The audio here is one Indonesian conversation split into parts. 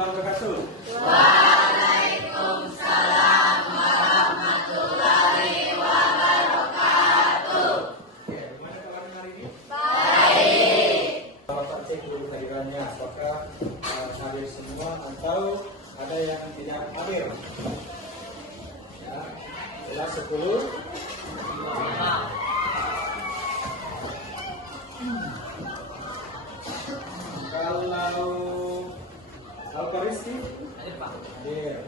warahmatullahi wabarakatuh. Waalaikumsalam warahmatullahi wabarakatuh. Oke, gimana kabarnya hari ini? Baik. Bapak cek dulu kehadirannya, apakah hadir semua atau ada yang tidak hadir? Ya, jelas 10. Kalau Kariski Hadir Pak. hadir.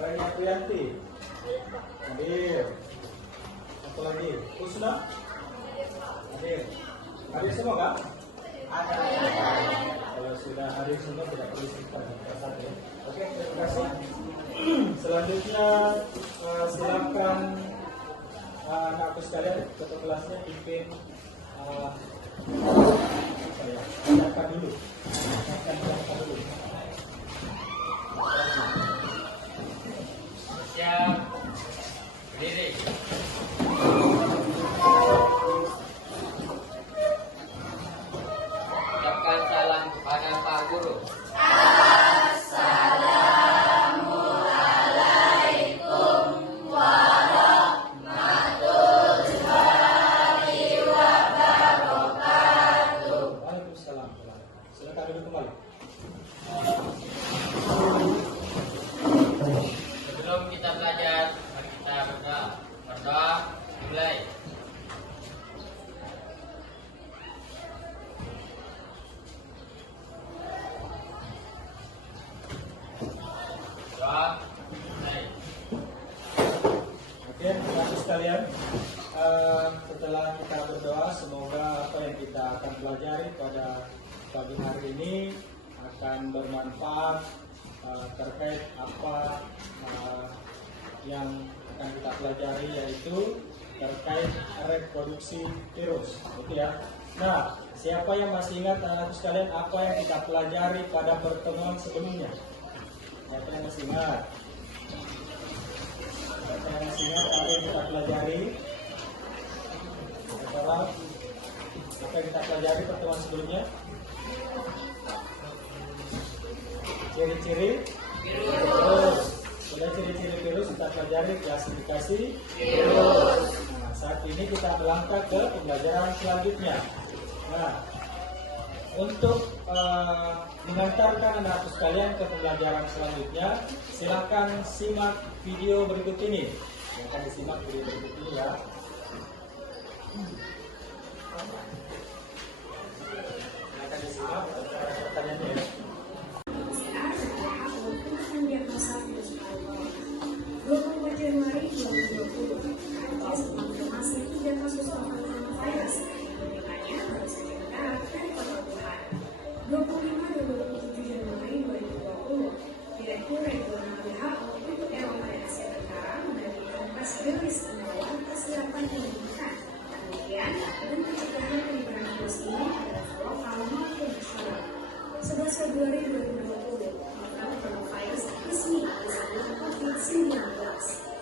Rania Priyanti hadir. Apa lagi? Kusna hadir. Hadir semua kan? Ada. Kalau sudah hadir semua tidak perlu cerita satu. Oke, terima kasih. Selanjutnya silakan anak-anak sekalian ketua kelasnya pimpin siapkan dulu. Siap. Berdiri. Ucapkan salam kepada Pak Guru. Assalamualaikum warahmatullahi wabarakatuh. Waalaikumsalam. Silakan duduk kembali. Sebelum kita belajar, mari kita berdoa. Berdoa, mulai. Doa, mulai. Oke, terima kasih sekalian. Setelah kita berdoa, semoga apa yang kita akan pelajari pada pagi hari ini akan bermanfaat terkait apa yang akan kita pelajari, yaitu terkait reproduksi virus, gitu ya. Nah, siapa yang masih ingat anak sekalian apa yang kita pelajari pada pertemuan sebelumnya? Siapa yang masih ingat? Siapa yang masih ingat apa yang kita pelajari? Sekarang, apa yang kita pelajari pertemuan sebelumnya? Ciri-ciri virus. Sudah ciri-ciri virus kita pelajari klasifikasi virus. Nah, saat ini kita melangkah ke pembelajaran selanjutnya. Nah, untuk mengantarkan anak sekalian ke pembelajaran selanjutnya, silakan simak video berikut ini. Silakan disimak video berikut ini ya. Silakan disimak pertanyaannya. Januari 2020, Prancis mengonfirmasi 3 kasus novel coronavirus. Penyebabnya baru saja mendarat dari kota Wuhan. 25-27 Januari 2020, Direktur Regional WHO untuk Eropa dan Asia Tenggara menerbitkan press release imbauan persiapan penyelidikan, penelitian, dan pencegahan penyebaran virus ini pada level lokal maupun nasional. 11 Februari 2020, novel coronavirus resmi disebut COVID-19.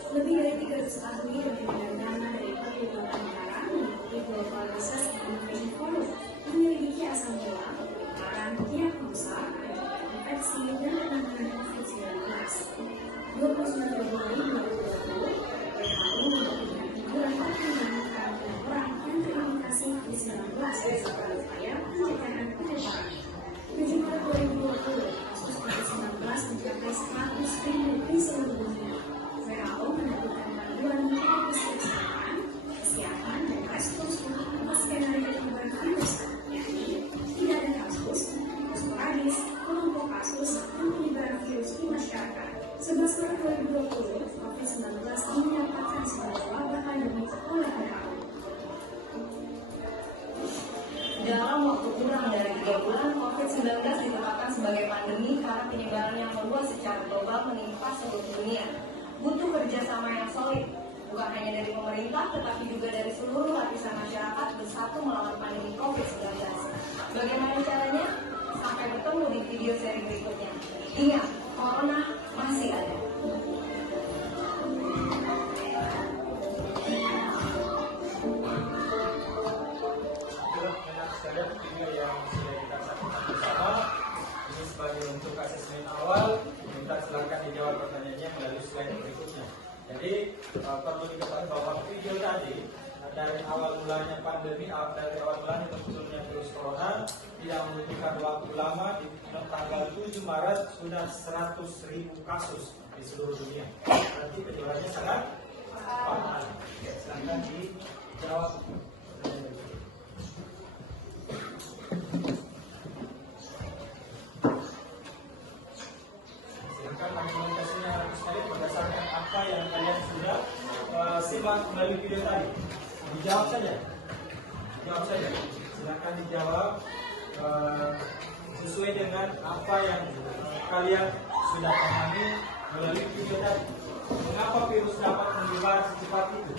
Lebih dari 300 ahli dan dana dari 48 negara mengikuti Global Research and Innovation Forum menyelidiki asal mula, penyebaran, diagnosa, pencegahan infeksi, dan penanganan COVID-19. 29 Februari 2020, WHO memberikan hiburan perkembangan karantina orang yang terindikasi COVID-19 sebagai upaya pencegahan penyebaran. 7 Maret 2020, kasus COVID-19 mencapai 100.000 di seluruh dunia. WHO menerbitkan panduan metode kesehatan, dan respons untuk skenario penyebaran virus, yakni tidak ada kasus, sporadis, kelompok kasus, dan penyebaran virus di masyarakat. 11 Maret 2020, COVID-19 dinyatakan sebagai wabah pandemi oleh WHO. Dalam waktu kurang dari 3 bulan, COVID-19 ditetapkan sebagai pandemi karena penyebaran yang meluas secara global menimpa seluruh dunia. Butuh kerjasama yang solid, bukan hanya dari pemerintah, tetapi juga dari seluruh lapisan masyarakat bersatu melawan pandemi COVID-19. Bagaimana caranya? Sampai bertemu di video seri berikutnya. Ingat, Corona masih ada. Sekalian, ini yang sudah kita saksikan bersama. Ini sebagai Jadi perlu diketahui bahwa video tadi dari awal mulanya pandemi, dari awal mulanya munculnya virus corona tidak membutuhkan waktu lama. Di tanggal 7 Maret sudah 100.000 kasus di seluruh dunia. Berarti penyebarannya sangat fatal. Silahkan dijawab. Silakan argumentasinya sekali berdasarkan apa yang kalian sudah simak melalui video tadi. Dijawab saja. Jawab saja. Silakan dijawab sesuai dengan apa yang kalian sudah pahami melalui video tadi. Mengapa virus dapat menyebar secepat itu?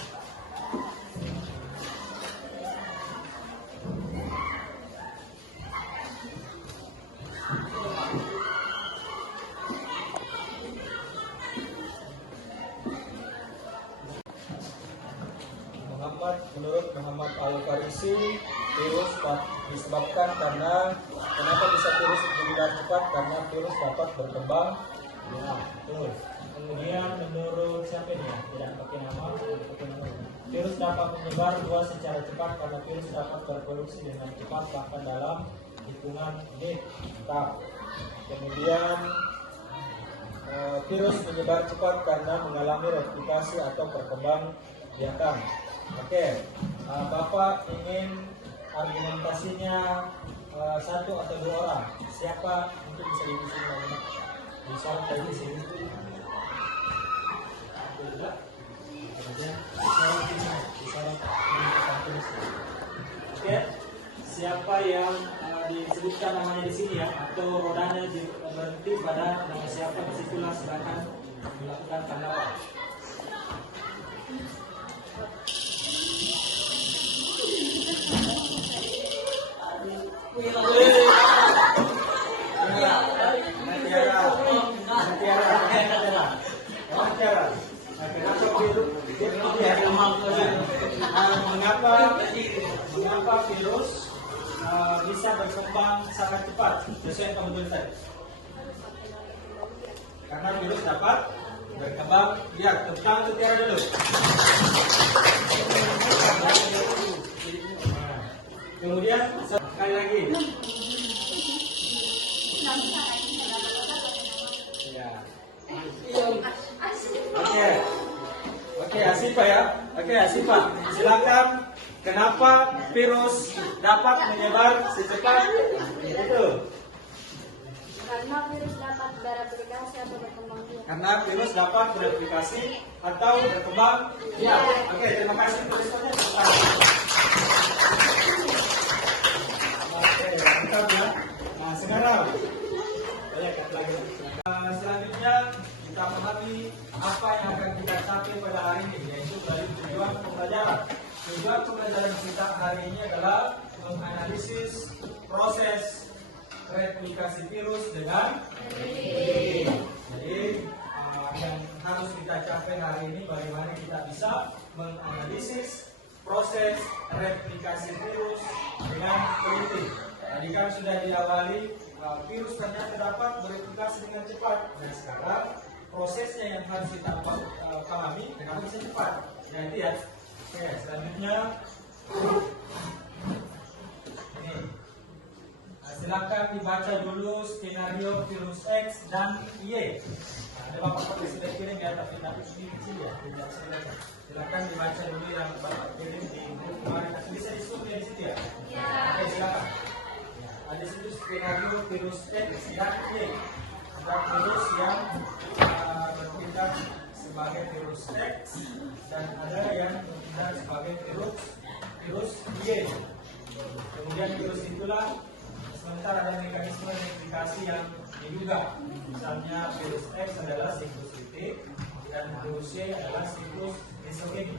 Menurut Muhammad Al-Farisi, virus disebabkan karena kenapa bisa virus menyebar cepat? Karena virus dapat berkembang. Ya, betul. Kemudian menurut siapa ini? Tidak pakai nama. Virus dapat menyebar luas secara cepat karena virus dapat berproduksi dengan cepat bahkan dalam hitungan menit. Kemudian virus menyebar cepat karena mengalami replikasi atau perkembangbiakan. Oke, Bapak ingin argumentasinya satu atau dua orang. Siapa untuk bisa diskusi? Bisa di sini. Oke, siapa yang disebutkan namanya di sini ya, atau rodanya berhenti pada nama siapa, disitulah silakan melakukan tanggapan. Mengapa virus bisa berkembang sangat cepat sesuai yang kamu tulis tadi? Karena virus dapat berkembang biak. Tepuk tangan untuk Tiara dulu. Kemudian sekali lagi. Ya. Oke, Asifa ya. Oke, Asifa. Silakan. Kenapa virus dapat menyebar secepat itu? Karena virus dapat bereplikasi atau berkembang biak. Karena virus dapat bereplikasi atau berkembang biak. Oke, terima kasih tulisannya. Oke, mantap ya. Nah, sekarang selanjutnya kita pahami apa yang akan kita capai pada hari ini, yaitu dari tujuan pembelajaran. Tujuan pembelajaran kita hari ini adalah menganalisis proses replikasi virus dengan jadi yang harus kita capai hari ini bagaimana kita bisa menganalisis proses replikasi virus dengan teliti. Tadi kan sudah diawali virus ternyata dapat bereplikasi dengan cepat. Nah sekarang prosesnya yang harus kita pahami kenapa bisa cepat. Nah itu ya. Oke, selanjutnya ini. Silakan dibaca dulu skenario virus X dan Y. Ada Bapak sudah kirim ya, tapi di sini ya. Silakan dibaca dulu yang Bapak kirim di grup kemarin. Bisa diskusi di situ ya? Oke, silakan. Ada situ skenario virus X dan Y. Ada virus yang bertindak sebagai virus X dan ada yang bertindak sebagai virus Y. Kemudian virus itulah sementara ada mekanisme replikasi yang diduga. Misalnya virus X adalah siklus titik dan virus Y adalah siklus isogeni.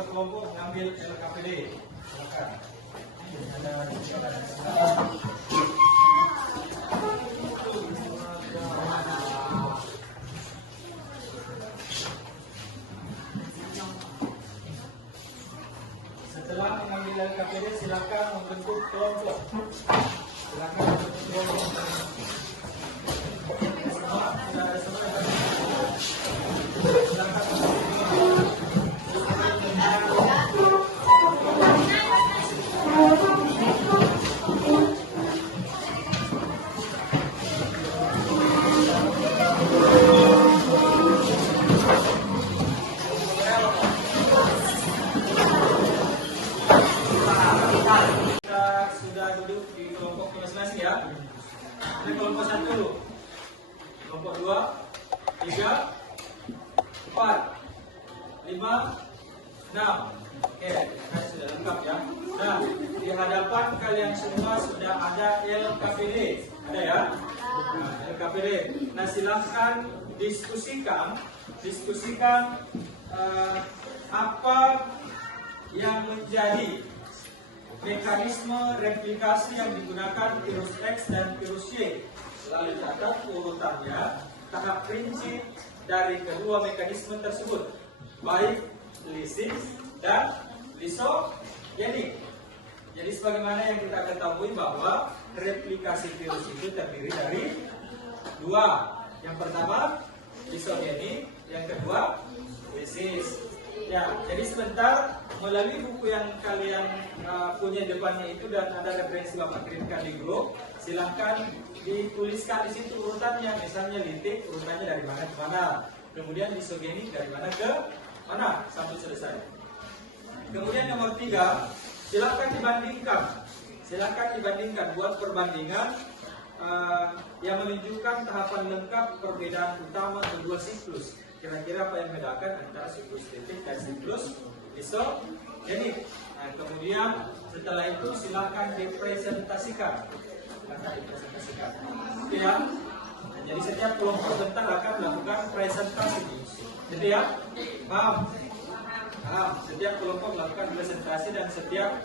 berkelompok mengambil LKPD. Silakan. Ada setelah mengambil LKPD, silakan membentuk kelompok. Silakan membentuk kelompok. Semua sudah ada semua. Silakan kelompok 1 dulu, kelompok 2, 3, 4, 5, 6. Oke, sudah lengkap ya. Nah, di hadapan kalian semua sudah ada LKPD, ada ya? Nah, LKPD. Nah, silahkan diskusikan apa yang menjadi mekanisme replikasi yang digunakan virus X dan virus Y. Lalu catat urutannya, tahap prinsip dari kedua mekanisme tersebut, baik lisis dan lisogenik. Jadi sebagaimana yang kita ketahui bahwa replikasi virus itu terdiri dari dua. Yang pertama lisogenik, yang kedua lisis. Ya, jadi sebentar melalui buku yang kalian punya depannya itu dan ada referensi Bapak kirimkan di grup, silahkan dituliskan di situ urutannya, misalnya litik urutannya dari mana ke mana, kemudian lisogenik dari mana ke mana sampai selesai. Kemudian nomor 3, silahkan dibandingkan, buat perbandingan yang menunjukkan tahapan lengkap perbedaan utama kedua siklus. Kira-kira apa yang membedakan antara siklus litik dan siklus lisogenik. Nah, kemudian setelah itu silahkan dipresentasikan. Oke ya. Nah, jadi setiap kelompok bentar akan melakukan presentasi. Jadi ya, paham? Setiap kelompok melakukan presentasi dan setiap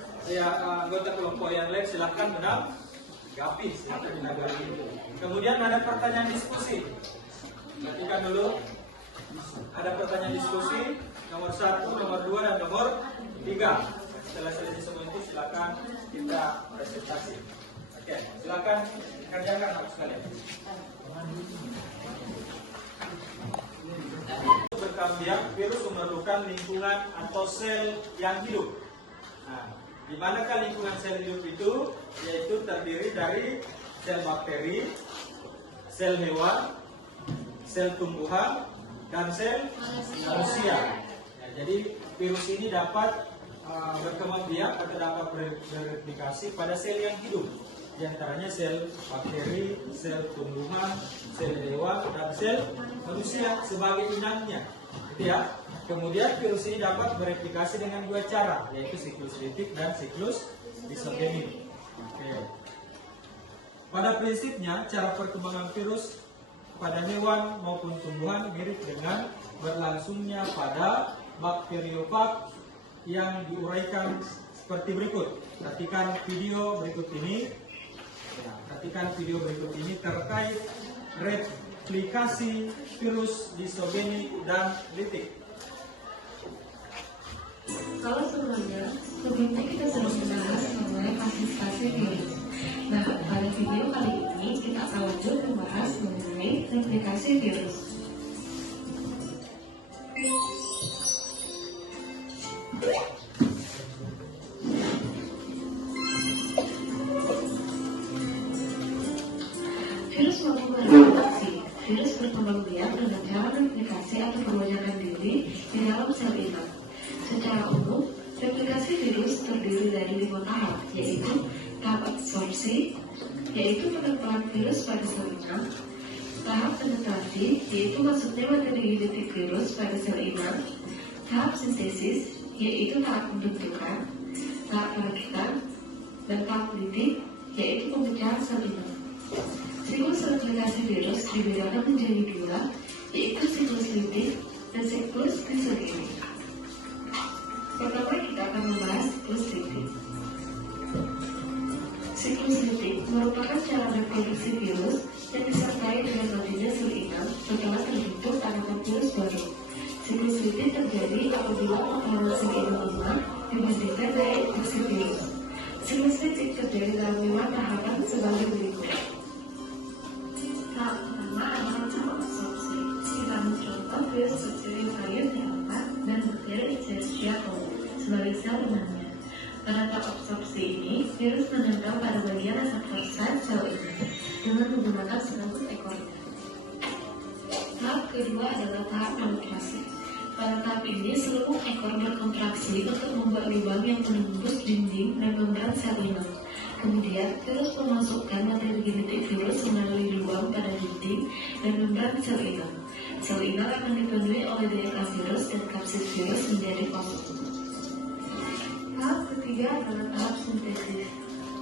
anggota kelompok yang lain silahkan menanggapi. Kemudian ada pertanyaan diskusi. Perhatikan dulu. Ada pertanyaan diskusi nomor 1, nomor 2, dan nomor 3. Setelah selesai semua itu silakan kita presentasi. Oke, silakan kerjakan anak sekalian. Berkembang virus memerlukan lingkungan atau sel yang hidup. Nah, di manakah lingkungan sel hidup itu? Yaitu terdiri dari sel bakteri, sel hewan, sel tumbuhan, dan sel manusia. Nah, jadi virus ini dapat berkembang biak atau dapat bereplikasi pada sel yang hidup, di antaranya sel bakteri, sel tumbuhan, sel hewan, dan sel manusia sebagai inangnya. Gitu ya. Kemudian virus ini dapat bereplikasi dengan dua cara, yaitu siklus litik dan siklus lisogenik. Oke. Pada prinsipnya, cara perkembangan virus pada hewan maupun tumbuhan mirip dengan berlangsungnya pada bakteriofag yang diuraikan seperti berikut. Perhatikan video berikut ini. Terkait replikasi virus lisogenik dan litik. Halo semuanya, sebelumnya kita sudah membahas mengenai klasifikasi virus. Nah, pada video kali ini kita akan lanjut membahas mengenai replikasi virus. Virus melakukan replikasi. Virus berkembang biak dengan cara replikasi atau perbanyakan diri di dalam sel inang. Secara umum, replikasi virus terdiri dari 5 tahap, yaitu tahap absorpsi, yaitu penetraan virus pada sel inang. Tahap penetrasi, yaitu masuknya materi genetik virus pada sel inang. Tahap sintesis, yaitu tahap pembentukan. Tahap perakitan, dan tahap litik, yaitu pemecahan sel inang. Siklus replikasi virus dibedakan menjadi 2, yaitu siklus litik dan siklus lisogenik. Pertama kita akan membahas siklus litik. Siklus litik merupakan cara reproduksi virus yang disertai dengan matinya sel inang setelah terbentuk tanaman virus baru. Siklus litik terjadi apabila makanan sel inang lemah dibandingkan daya infeksi virus. Siklus litik terjadi dalam 5 tahapan sebagai berikut. Tahap pertama adalah tahap absorpsi. Kita mencontoh virus Bacterium varioliata dan bakteri Escherichia coli sebagai sel inangnya. Pada tahap absorpsi ini, virus menempel pada bagian reseptor sel inang dengan menggunakan serabut ekornya. Tahap kedua adalah tahap penetrasi. Pada tahap ini, seluruh ekor berkontraksi untuk membuat lubang yang menembus dinding dan membran sel inang. Kemudian, virus memasukkan materi genetik virus melalui lubang pada dinding dan membran sel inang. Sel inang akan dipenuhi oleh DNA virus dan kapsid virus menjadi kosong. Tahap ketiga adalah tahap sintesis.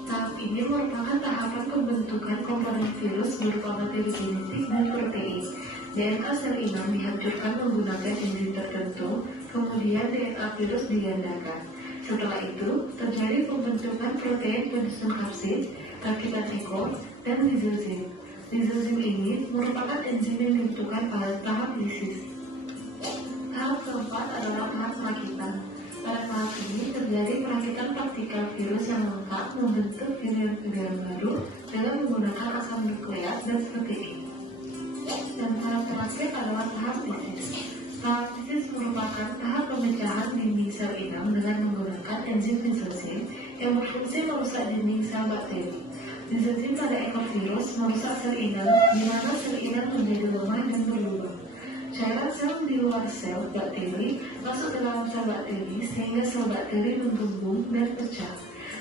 Tahap ini merupakan tahapan pembentukan komponen virus berupa materi genetik dan protein. DNA sel inang dihancurkan menggunakan enzim tertentu, kemudian DNA virus digandakan. Setelah itu, terjadi pembentukan protein penyusun kapsid, rakitan ekor, dan lizozim. Lizozim ini merupakan enzim yang dibutuhkan pada tahap lisis. Tahap keempat adalah tahap perakitan. Pada tahap ini terjadi perakitan partikel virus yang lengkap membentuk virion-virion baru dengan menggunakan asam nukleat dan protein. Dan tahap terakhir adalah tahap lisis. Tahap lisis merupakan tahap pemecahan dinding sel inang dengan menggunakan enzim lizozim yang berfungsi merusak dinding sel bakteri. Lizozim pada ekor virus merusak sel inang, di mana sel inang menjadi lemah dan berlubang. Cairan sel di luar sel bakteri masuk ke dalam sel bakteri sehingga sel bakteri menggembung dan pecah.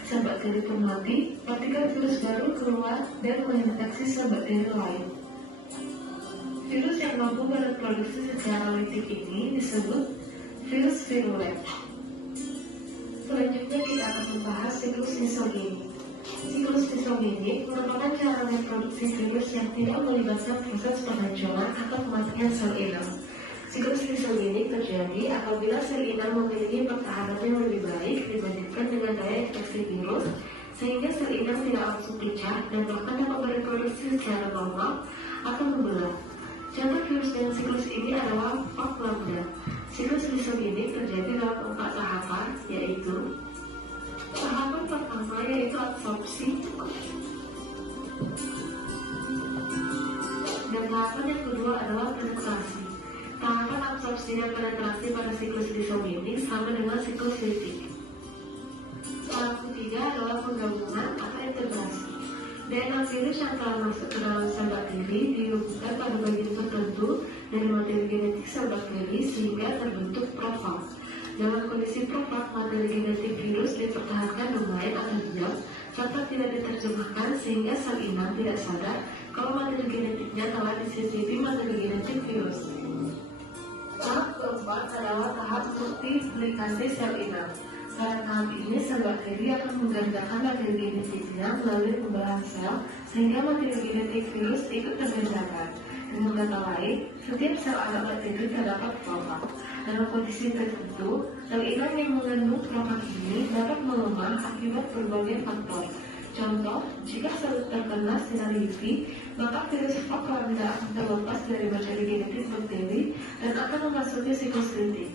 Sel bakteri pun mati, partikel virus baru keluar dan menginfeksi sel bakteri lain. Virus yang mampu bereproduksi secara litik ini disebut virus virulen. Selanjutnya kita akan membahas siklus lisogenik. Siklus lisogenik merupakan cara reproduksi virus yang tidak melibatkan proses penghancuran atau kematian sel inang. Siklus lisogenik terjadi apabila sel inang memiliki pertahanan yang lebih baik dibandingkan dengan daya infeksi virus, sehingga sel inang tidak langsung pecah dan bahkan dapat bereproduksi secara normal atau membelah. Contoh virus dengan siklus ini adalah Pak lambda. Siklus lisogenik terjadi dalam 4 tahapan, yaitu tahapan pertama yaitu absorpsi, dan tahapan yang kedua adalah penetrasi. Tahapan absorpsi dan penetrasi pada siklus lisogenik sama dengan siklus litik. Tahap ketiga adalah penggabungan atau integrasi. DNA virus yang telah masuk ke dalam sel bakteri dihubungkan pada bagian tertentu dari materi genetik sel bakteri sehingga terbentuk profag. Dalam kondisi profag, materi genetik virus dipertahankan lumayan atau diam, serta tidak diterjemahkan sehingga sel inang tidak sadar kalau materi genetiknya telah disisipi materi genetik virus. Tahap keempat adalah tahap multiplikasi sel inang. Pada tahap ini, sel bakteri akan menggandakan materi genetiknya melalui pembelahan sel, sehingga materi genetik virus ikut tergandakan. Dengan kata lain, setiap sel anak bakteri terdapat profag. Dalam kondisi tertentu, sel inang yang mengandung profag ini dapat melemah akibat berbagai faktor. Contoh, jika sel terkena sinar UV, maka virus Pak lambda akan terlepas dari materi genetik bakteri dan akan memasuki siklus litik.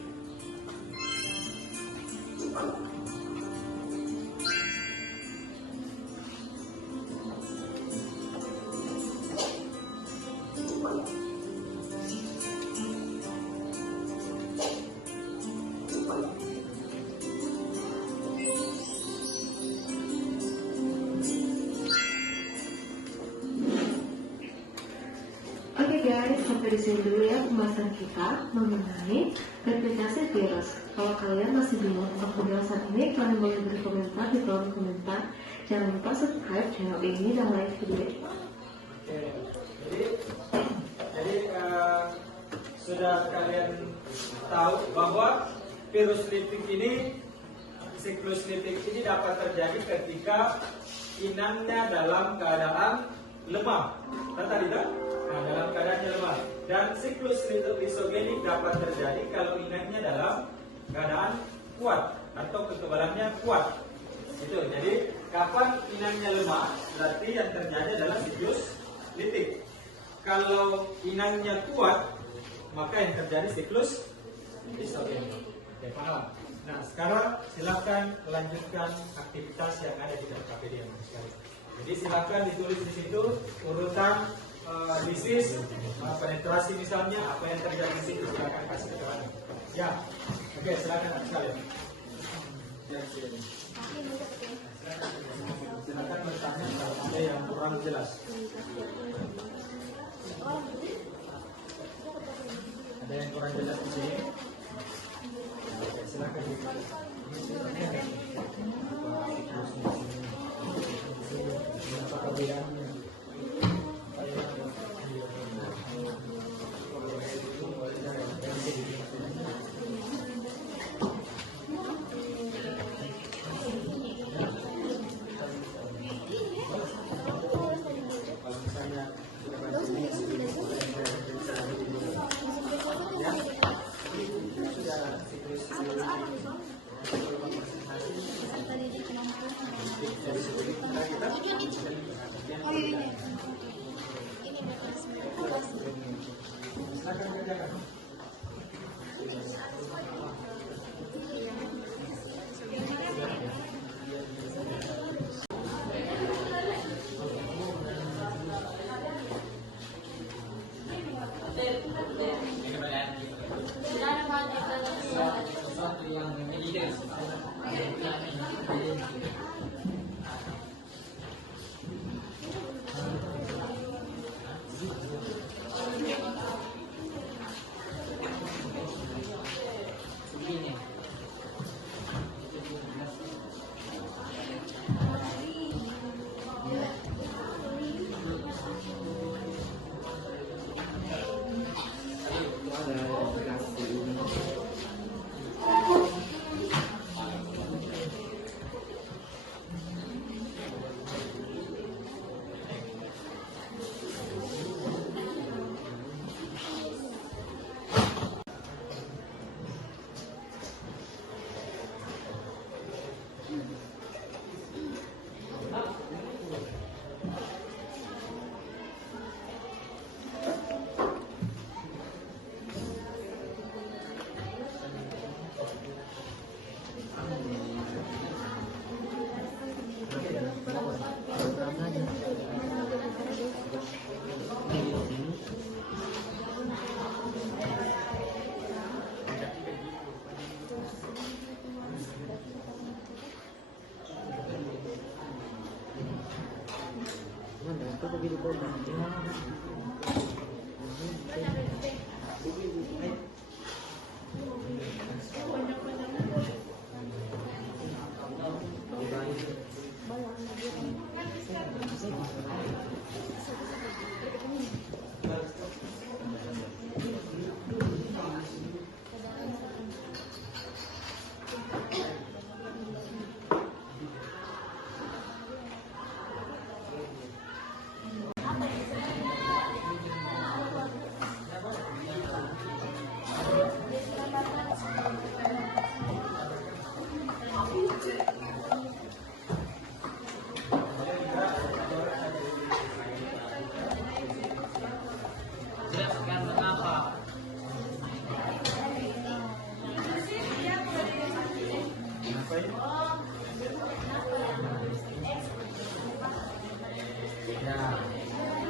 Oke guys, sampai di sini dulu ya pembahasan kita mengenai replikasi virus. Kalau kalian masih bingung tentang penjelasan ini, kalian boleh beri komentar di kolom komentar. Jangan lupa subscribe channel ini dan like video ini. Oke, jadi sudah kalian tahu bahwa virus litik ini, siklus litik ini dapat terjadi ketika inangnya dalam keadaan lemah. Tadi tidak? Nah, dalam keadaan lemah. Dan siklus lisogenik dapat terjadi kalau inangnya dalam keadaan kuat. kalau inangnya kuat, maka yang terjadi siklus estrogen. Oke, paham? Nah, sekarang silakan lanjutkan aktivitas yang ada di dalam KPD yang sekali. Jadi silakan ditulis di situ urutan lisis, penetrasi misalnya, apa yang terjadi di situ, silakan kasih keterangan. Ya, oke, silakan sekalian. Ya, silakan bertanya kalau ada yang kurang jelas. Ada yang kurang jelas di sini? Oke, silakan. Apa perbedaannya?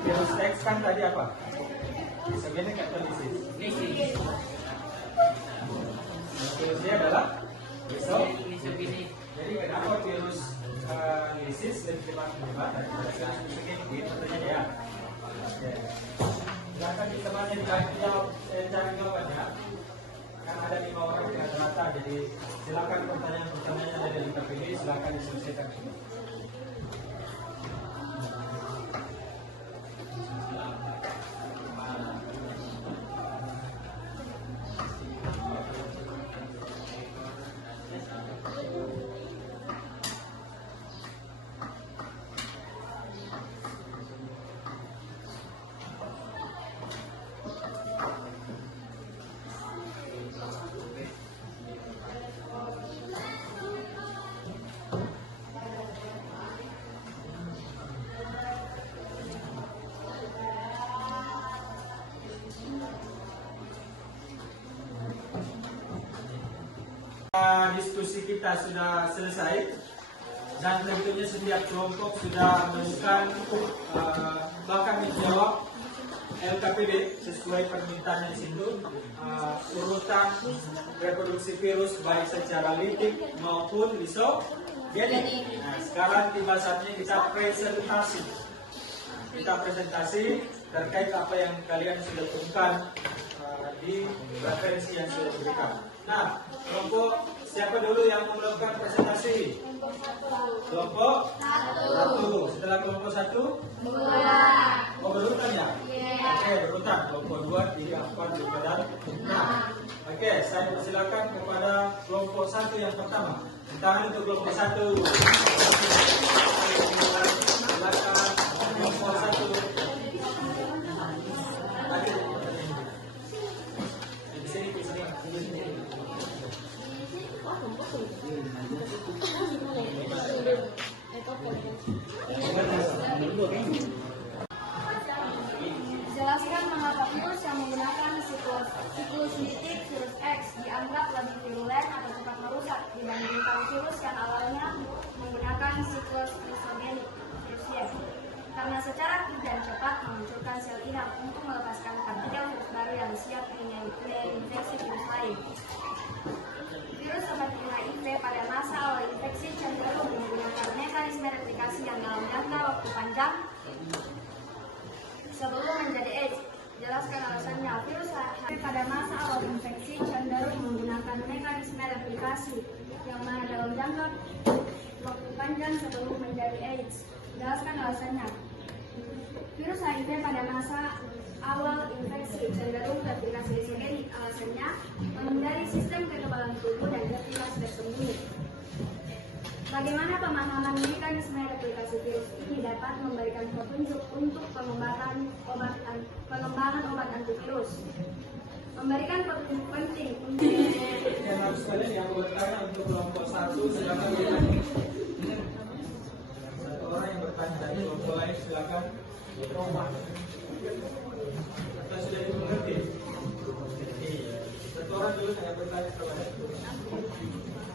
Virus X kan tadi apa? Sebenarnya kata lisis. Virusnya adalah lisogini. Jadi kenapa virus lisis lebih cepat menyebar dari virus lisogini? Pertanyaan ya. Silakan temannya cari jawabannya. Kan ada 5 orang di rata-rata, jadi silakan pertanyaan-pertanyaannya dari yang terpilih silakan diselesaikan. Diskusi kita sudah selesai dan tentunya setiap kelompok sudah menemukan bahkan menjawab LKPD sesuai permintaan di situ, urutan reproduksi virus baik secara litik maupun isogenik. Nah, sekarang tiba saatnya kita presentasi. Kita presentasi terkait apa yang kalian sudah temukan di referensi yang sudah diberikan. Nah, kelompok siapa dulu yang mau melakukan presentasi? Kelompok 1. Setelah kelompok 1? 2. Oh, berurutan ya? Oke, berurutan. Kelompok 2, 3, 4, 5, dan 6. Oke, saya persilakan kepada kelompok 1 yang pertama. Tangan untuk kelompok 1. Silakan kelompok 1. Di sini. Jelaskan mengapa virus yang menggunakan siklus litik virus X dianggap lebih virulen atau cepat merusak dibandingkan virus yang awalnya menggunakan siklus isogenik virus Y. Karena secara aktif dan cepat memunculkan sel inap untuk melepaskan partikel virus baru yang siap menginfeksi virus lain. Virus seperti HIV pada masa awal infeksi cenderung menggunakan mekanisme replikasi yang dalam jangka waktu panjang sebelum menjadi AIDS. Jelaskan alasannya. Virus HIV pada masa awal infeksi cenderung menggunakan mekanisme replikasi yang mana dalam jangka waktu panjang sebelum menjadi AIDS. Jelaskan alasannya. Virus HIV pada masa awal infeksi cenderung replikasi isogenik. Alasannya menghindari sistem kekebalan tubuh dan replikasi tersembunyi. Bagaimana pemahaman mekanisme replikasi virus ini dapat memberikan petunjuk untuk pengembangan obat antivirus. Memberikan petunjuk penting untuk Yang harus kalian yang bertanya untuk kelompok 1 silakan bertanya. Satu orang yang bertanya dari kelompok lain silakan. Kita sudah dimengerti. Satu orang dulu yang bertanya kepada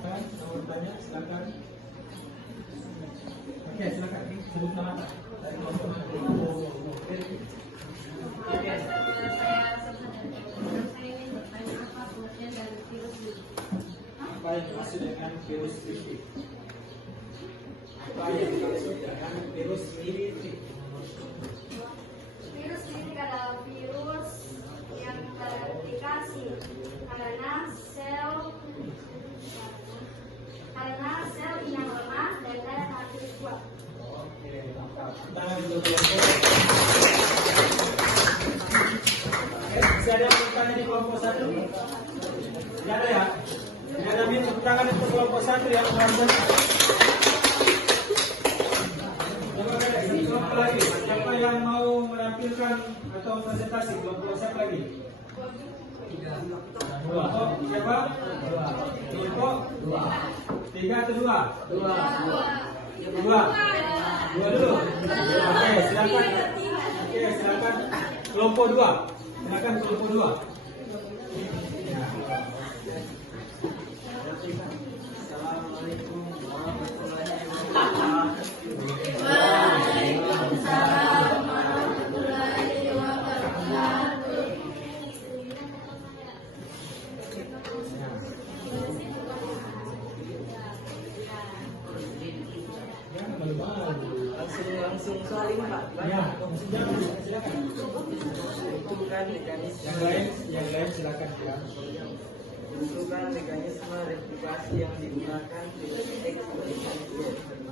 yang bertanya silakan. Oke, silakan. Sebut nama dari kelompok. Apa yang dimaksud dengan virus litik? Apa yang dimaksud dengan virus litik? virus litik adalah virus yang terreplikasi karena sel yang lemah dan daya tahan virus kuat. Oke, mantap. Tangan untuk kelompok. Bisa ada yang bertanya di kelompok 1? Tidak ada ya? Tidak ada minta tangan untuk kelompok 1 ya, teman-teman. Coba kelompok lagi. Siapa yang mau menampilkan atau presentasi kelompok siapa lagi? 2. Oh, siapa? 2. Kelompok 2. 3 atau 2? 2. 2 dulu. Oke, silakan. Oke, silakan. Kelompok 2. Silakan kelompok 2. Assalamualaikum warahmatullahi wabarakatuh. Waalaikumsalam warahmatullahi wabarakatuh. Langsung saling Pak. Ya, silakan. Tentukan mekanisme. Yang lain silakan ya. Tentukan mekanisme replikasi yang digunakan virus X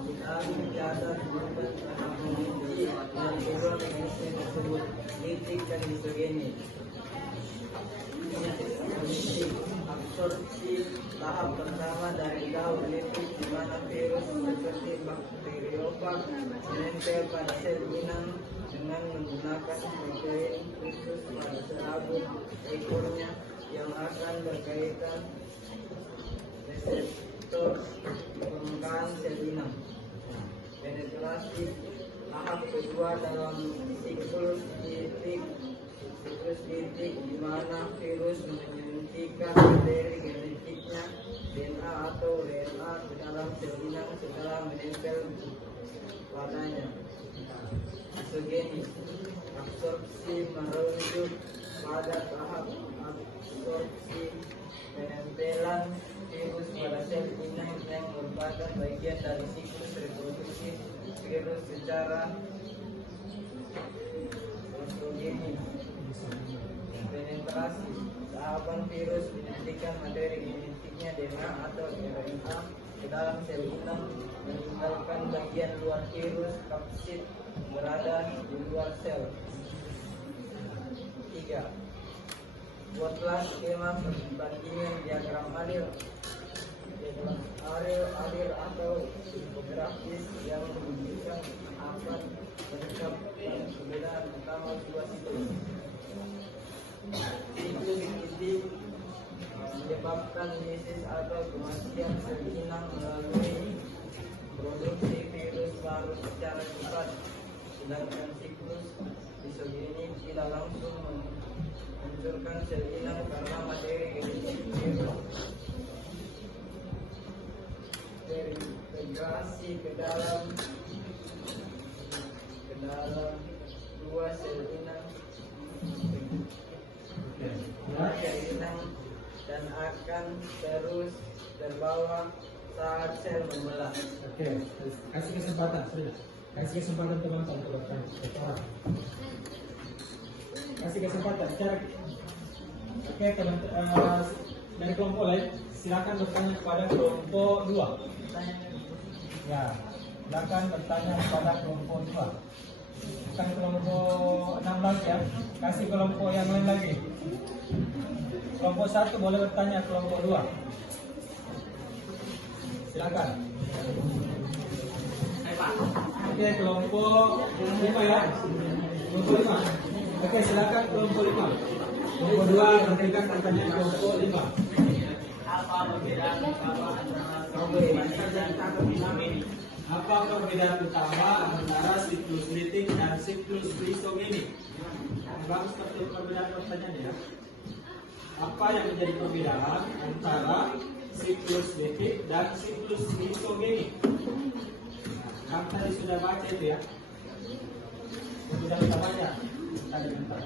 kita mencatat dan menguji dan kedua mekanisme tersebut litik dan isogenik. Absorpsi tahap pertama dari daun litik di mana virus seperti bakteriofag menempel pada sel inang dengan menggunakan protein khusus pada serabut ekornya yang akan berkaitan reseptor permukaan sel inang. Penetrasi tahap kedua dalam siklus litik di mana virus menyuntikkan materi genetiknya dengan isogenik. Absorpsi merujuk pada tahap absorpsi penempelan virus pada sel inang yang merupakan bagian dari siklus reproduksi virus secara isogenik. Penetrasi tahapan virus menyuntikkan materi genetiknya DNA atau RNA ke dalam sel inang, meninggalkan bagian luar virus kapsid berada di luar sel. 3. Buatlah skema perbandingan diagram alil atau infografis yang menunjukkan akan menunjukkan perbedaan utama dua siklus. Siklus genetik menyebabkan lisis atau kematian sel inang melalui produksi virus baru secara cepat, sedangkan siklus isogenik tidak langsung menghancurkan sel inang karena materi genetik virus terintegrasi ke dalam dua sel inang dan akan terus terbawa saat sel membelah. Oke, kasih kesempatan, sudah. Kasih kesempatan teman-teman untuk bertanya. Kasih kesempatan, cara. Oke, teman dari kelompok lain, silakan bertanya kepada kelompok 2. Ya, silakan bertanya kepada kelompok 2. Bukan kelompok 6 lagi ya. Kasih kelompok yang lain lagi. Kelompok 1 boleh bertanya kelompok 2. Silakan. Oke, kelompok 5 ya. Kelompok 5. Oke, silakan kelompok 5. Kelompok 2 berikan pertanyaan kelompok 5. Apa perbedaan utama antara siklus litik dan siklus isogenik? Bagus seperti perbedaan pertanyaannya ya. Apa yang menjadi perbedaan antara siklus litik dan siklus isogenik? Nah, tadi sudah baca itu ya. Perbedaan utamanya tadi bentar.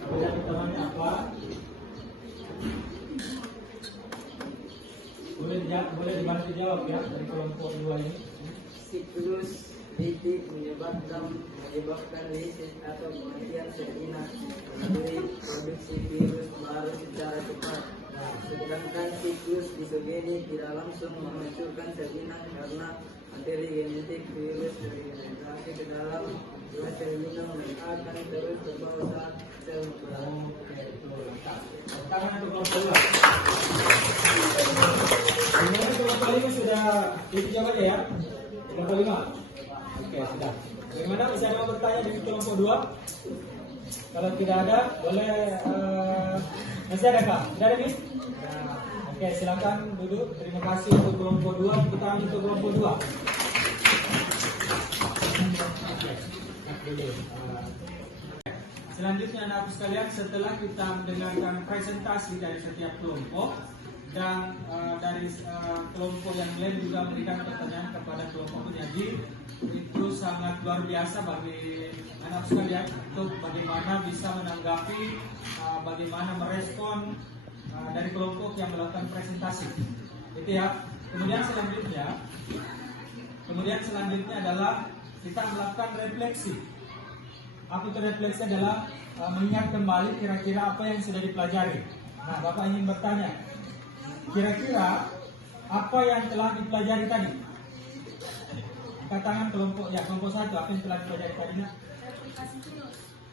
Perbedaan utamanya apa? Boleh dibantu jawab ya dari kelompok 2 ini. Siklus litik menyebabkan lisis atau kematian sel inang melalui produksi virus baru secara cepat. Sedangkan siklus isogenik tidak langsung menghancurkan sel inang karena materi genetik virus terintegrasi ke dalam dua sel inang dan akan terus terbawa saat sel membelah. Tangan untuk kelompok 2. Semuanya kelompok 5 sudah dijawab ya? Kelompok 5. Oke, sudah. Bagaimana bisa ada bertanya di kelompok 2? Kalau tidak ada, boleh masih ada kah? Tidak ada nih? Oke, silakan duduk. Terima kasih untuk kelompok 2. Kita untuk kelompok 2. Selanjutnya anak sekalian, setelah kita mendengarkan presentasi dari setiap kelompok dan dari kelompok yang lain juga memberikan pertanyaan kepada kelompok penyaji, itu sangat luar biasa bagi anak sekalian untuk bagaimana bisa menanggapi, bagaimana merespon dari kelompok yang melakukan presentasi. Itu ya. Kemudian selanjutnya adalah kita melakukan refleksi. Apa itu refleksi adalah mengingat kembali kira-kira apa yang sudah dipelajari. Nah, Bapak ingin bertanya, kira-kira apa yang telah dipelajari tadi? Angkat tangan kelompok 1, apa yang telah dipelajari tadi?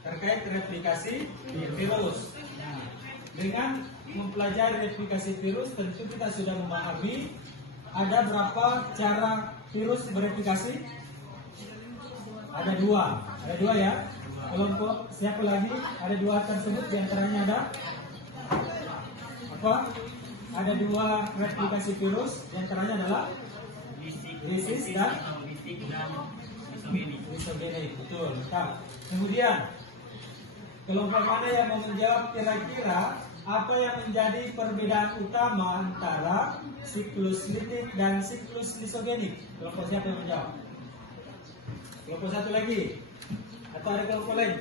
Terkait replikasi virus. Nah, dengan mempelajari replikasi virus, tentu kita sudah memahami ada berapa cara virus bereplikasi? Ada dua ya. Kelompok siapa lagi? Ada 2 tersebut, diantaranya ada apa? Ada 2 replikasi virus, diantaranya adalah lisis dan isogenik. Betul. Nah, kemudian kelompok mana yang mau menjawab kira-kira apa yang menjadi perbedaan utama antara siklus litik dan siklus lisogenik? Kelompok siapa yang menjawab? Kelompok satu lagi? Atau ada kelompok lain?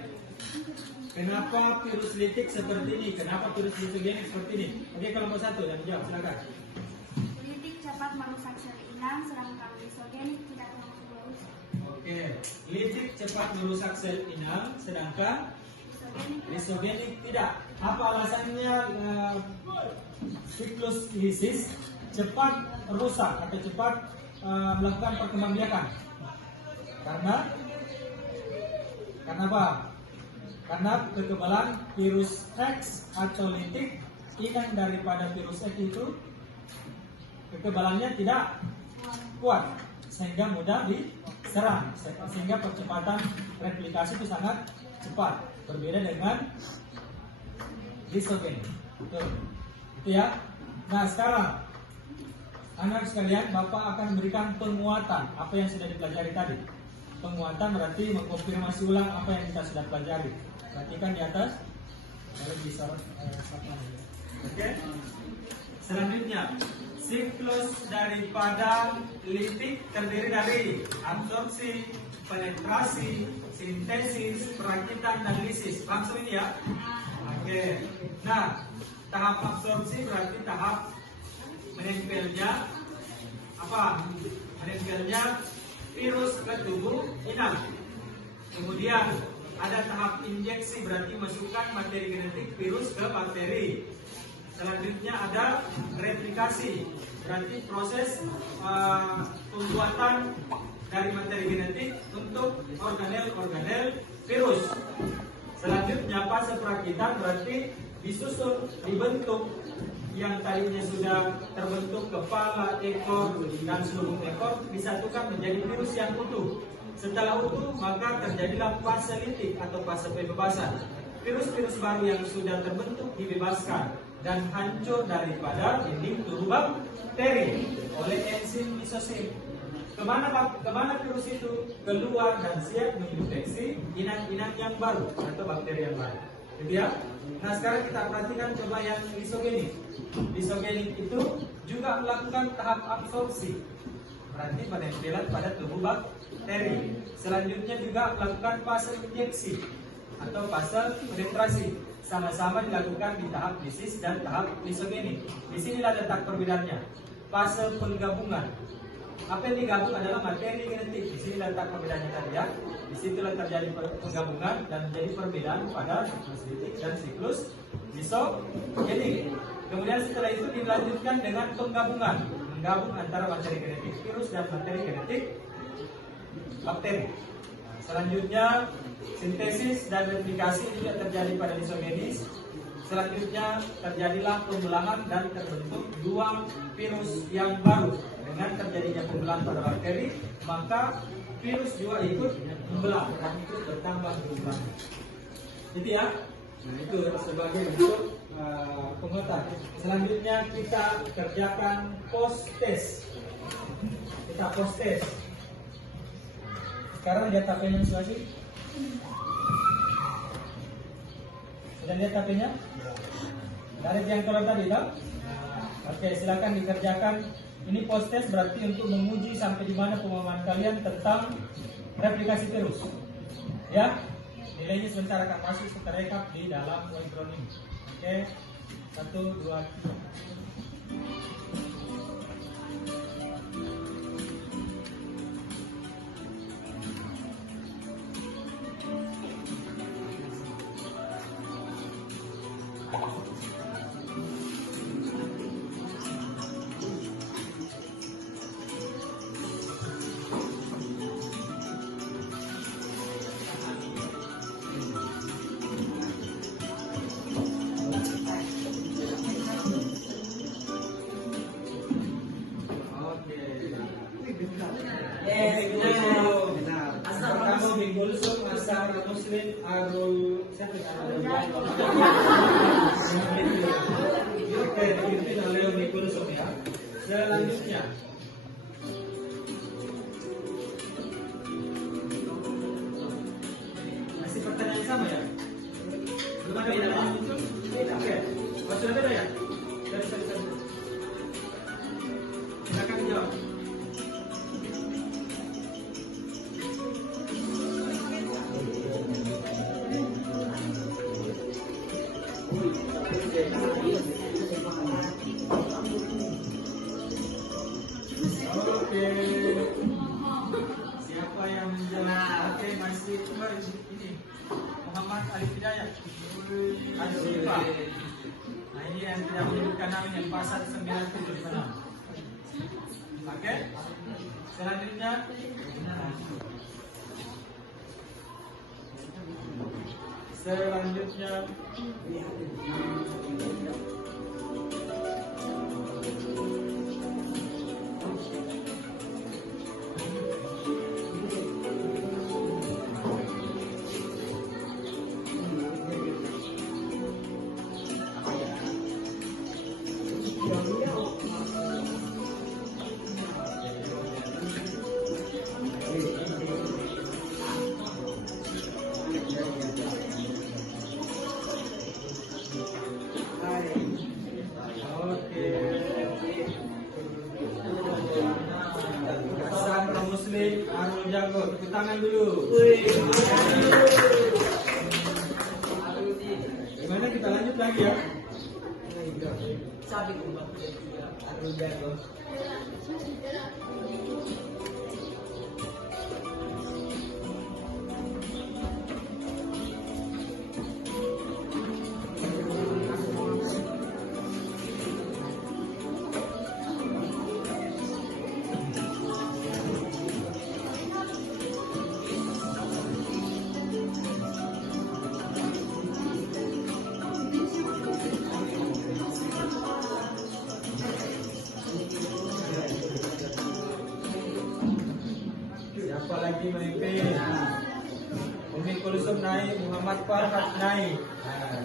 Kenapa virus litik seperti ini? Kenapa virus lisogenik seperti ini? Oke, kelompok satu yang menjawab, silakan. Litik cepat merusak sel inang, sedangkan lisogenik tidak mampu merusak. Oke, litik cepat merusak sel inang, sedangkan lisogenik tidak. Apa alasannya siklus lisis cepat rusak atau cepat melakukan perkembangbiakan? Karena apa? Karena kekebalan virus X atau litik inang daripada virus X itu kekebalannya tidak kuat sehingga mudah diserang, sehingga percepatan replikasi itu sangat cepat, berbeda dengan lisogenik. Betul. Itu ya. Nah, sekarang anak sekalian, Bapak akan memberikan penguatan apa yang sudah dipelajari tadi. Penguatan berarti mengkonfirmasi ulang apa yang kita sudah pelajari. Perhatikan di atas. Kalau bisa oke. Selanjutnya, siklus daripada litik terdiri dari absorpsi, penetrasi, sintesis, perakitan, dan lisis. Langsung ini ya. Oke. Nah, tahap absorpsi berarti tahap menempelnya apa? Menempelnya virus ke tubuh inang. Kemudian ada tahap injeksi, berarti masukkan materi genetik virus ke bakteri. Selanjutnya ada replikasi, berarti proses pembuatan dari materi genetik untuk organel-organel virus. Selanjutnya fase perakitan, berarti disusun, dibentuk yang tadinya sudah terbentuk kepala, ekor, dan seluruh ekor disatukan menjadi virus yang utuh. Setelah utuh, maka terjadilah fase litik atau fase pembebasan. Virus-virus baru yang sudah terbentuk dibebaskan dan hancur daripada dinding tubuh bakteri oleh enzim lisosim. Kemana virus itu? Keluar dan siap menginfeksi inang-inang yang baru atau bakteri yang lain. Gitu ya. Nah, sekarang kita perhatikan coba yang lisogenik. Lisogenik itu juga melakukan tahap absorpsi, berarti penempelan pada tubuh bakteri. Selanjutnya juga melakukan fase injeksi atau fase penetrasi. Sama-sama dilakukan di tahap lisis dan tahap lisogenik. Di sinilah letak perbedaannya. Fase penggabungan. Apa yang digabung adalah materi genetik. Di sini letak perbedaannya tadi ya. Di situlah terjadi penggabungan dan menjadi perbedaan pada siklus litik dan siklus lisogenik. Kemudian setelah itu dilanjutkan dengan penggabungan, menggabung antara materi genetik virus dan materi genetik bakteri. Selanjutnya sintesis dan replikasi juga terjadi pada lisogenis. Selanjutnya terjadilah pembelahan dan terbentuk dua virus yang baru. Dengan terjadinya pembelahan pada bakteri, maka virus juga ikut membelah dan ikut bertambah jumlah. Itu ya. Nah, itu sebagai bentuk penguatan. Selanjutnya kita kerjakan post test. Kita post test. Sekarang lihat HP-nya lagi. Sudah lihat HP-nya? Dari yang kalau tadi tak? Oke, silakan dikerjakan. Ini post test berarti untuk menguji sampai di mana pemahaman kalian tentang replikasi virus. Ya, nilainya sebentar akan masuk terrekap di dalam webinar ini. Oke, 1, 2, 3. Muslim Arul siapa Oke, dipimpin oleh Nicholas ya. Selanjutnya masih pertanyaan sama ya? Belum ada pertanyaan muncul? Oke. Masih ada ya? Sorry. Silakan dijawab. Oke. Siapa yang menjawab? Oke, masih ini. Muhammad Alif Hidayat. Al-Syifa. Nah, ini yang tidak menyebutkan namanya, pasal 97. Oke. Selanjutnya. Hasan Muslim Arul Jago, tepuk tangan dulu. Gimana kita lanjut lagi ya? Arul Jago. Siapa lagi memimpin? Umi Kulsum naik, Muhammad Farhat naik.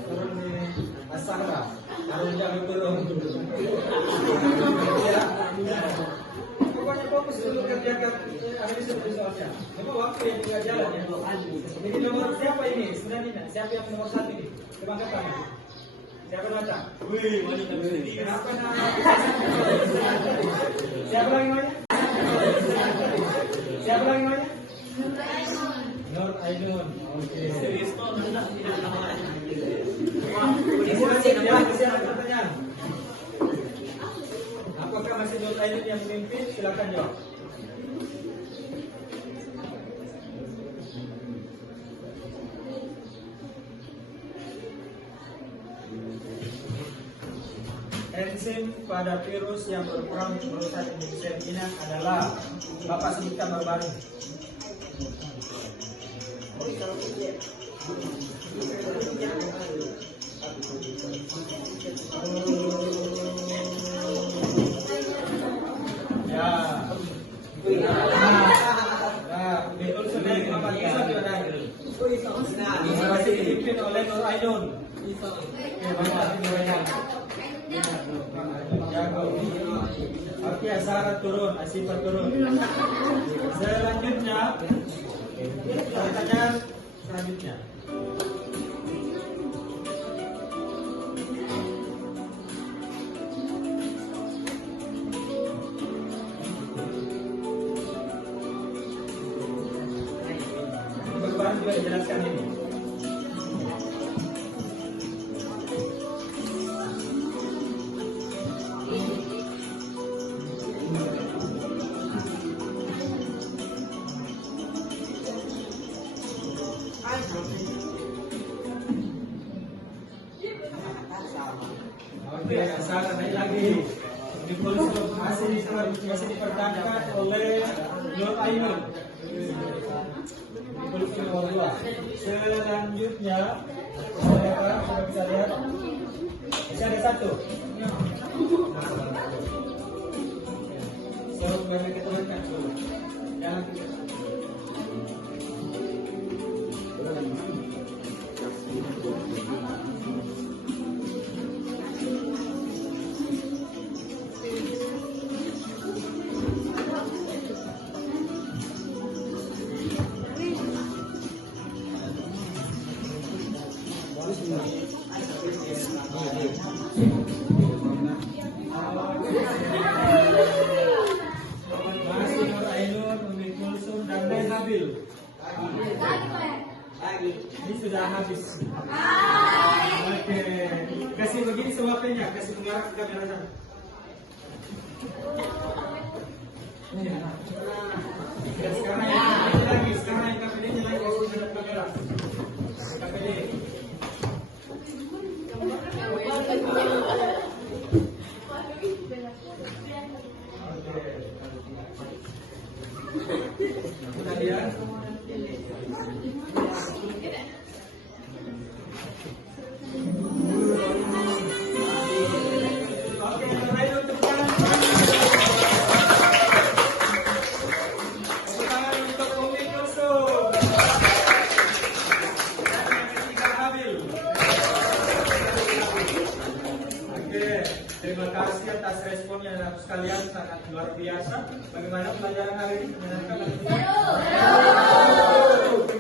Turun di Asara. Arul Jago turun. Pokoknya fokus dulu kerjakan analisis soalnya. Memang waktu yang tinggal jalan ya. Jadi nomor siapa ini? Sebenarnya siapa yang nomor 1 ini? Coba angkat tangan. Siapa baca? Wih, wanita sendiri. Siapa namanya? Siapa lagi namanya? Siapa lagi namanya? Nur Ainun. Oke. Silakan pertanyaan. Apakah masih Nur Ainun yang memimpin? Silakan jawab. Enzim pada virus yang berperan untuk merusak enzim ini adalah, Bapak sebutkan baru-baru. Ya. Betul sudah Muhammad bisa diulangi. Masih dipimpin oleh Nur Ainun. Oke, Sarah turun, Asifa turun. Selanjutnya, pertanyaan selanjutnya. Berbahan juga dijelaskan ini. Oke, Sarah naik lagi. Masih dipertahankan oleh Nur Ainun. Polisi nomor 2. Selanjutnya, coba bisa lihat. Masih ada 1. Jauh banyak keturunkan. Jangan. Masih Nur Ainur, Umi Kulsum, dan Neng Nabil. Ini sudah habis. Oke, kasih begini suapnya, kasih mengarah ke kamera sana. Dan sekarang yang lagi, sekarang yang KPD nya lagi kasih menghadap kamera. KPD. Kemudian terima kasih atas responnya sekalian, sangat luar biasa. Bagaimana pelajaran hari ini? Menyenangkan?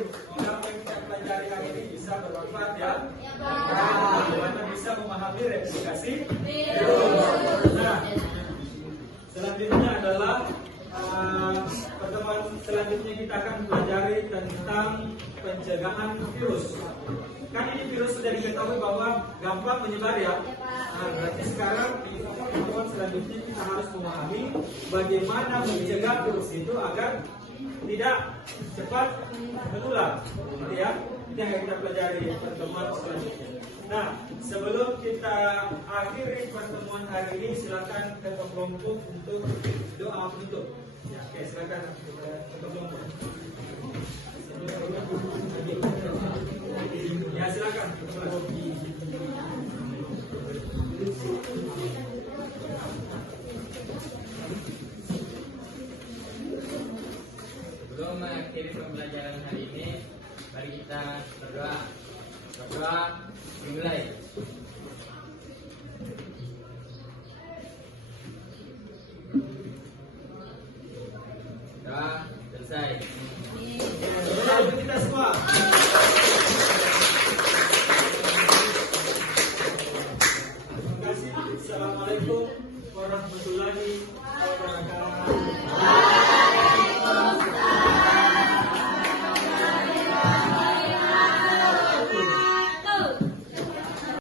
Semoga apa yang kita pelajari hari ini bisa bermanfaat ya. Bagaimana bisa memahami replikasi virus. Nah, selanjutnya adalah pertemuan selanjutnya kita akan pelajari tentang pencegahan virus. Kan ini virus sudah diketahui bahwa gampang menyebar ya. Nah, berarti sekarang di pertemuan selanjutnya kita harus memahami bagaimana mencegah virus itu agar tidak cepat menular. Ya, itu yang kita pelajari di pertemuan selanjutnya. Nah, sebelum kita akhiri pertemuan hari ini, silakan ketua kelompok untuk doa penutup. Ya, oke, silakan ketua kelompok. Ya, silakan. Sebelum mengakhiri pembelajaran hari ini, mari kita berdoa. Berdoa dimulai. Doa selesai. Kita semua.